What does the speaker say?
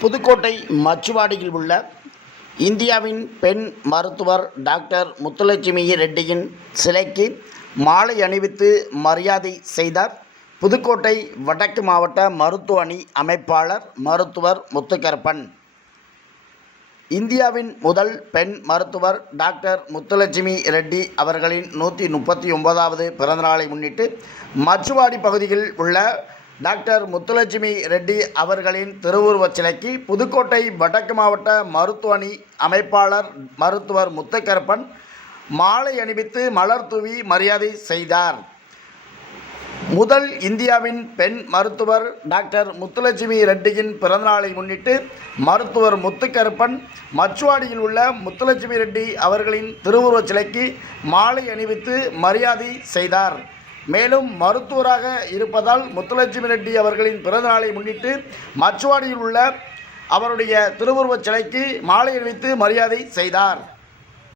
புதுக்கோட்டை மச்சுவாடியில் உள்ள இந்தியாவின் பெண் மருத்துவர் டாக்டர் முத்துலட்சுமி ரெட்டியின் சிலைக்கு மாலை அணிவித்து மரியாதை செய்தார். புதுக்கோட்டை வடக்கு மாவட்ட மருத்துவ அணி அமைப்பாளர் மருத்துவர் முத்துக்கருப்பன் இந்தியாவின் முதல் பெண் மருத்துவர் டாக்டர் முத்துலட்சுமி ரெட்டி அவர்களின் நூற்றி முப்பத்தி ஒன்பதாவது பிறந்தநாளை முன்னிட்டு மச்சுவாடி பகுதியில் உள்ள டாக்டர் முத்துலட்சுமி ரெட்டி அவர்களின் திருவுருவச் சிலைக்கு புதுக்கோட்டை வடக்கு மாவட்ட மருத்துவ அணி அமைப்பாளர் மருத்துவர் முத்துக்கருப்பன் மாலை அணிவித்து மலர் தூவி மரியாதை செய்தார். முதல் இந்தியாவின் பெண் மருத்துவர் டாக்டர் முத்துலட்சுமி ரெட்டியின் பிறந்தநாளை முன்னிட்டு மருத்துவர் முத்துக்கருப்பன் மச்சுவாடியில் உள்ள முத்துலட்சுமி ரெட்டி அவர்களின் திருவுருவச் சிலைக்கு மாலை அணிவித்து மரியாதை செய்தார். மேலும் மருத்துவராக இருப்பதால் முத்துலட்சுமி ரெட்டி அவர்களின் பிறந்தநாளை முன்னிட்டு மச்சுவாடியில் உள்ள அவருடைய திருவுருவச் சிலைக்கு மாலை அணிவித்து மரியாதை செய்தார்.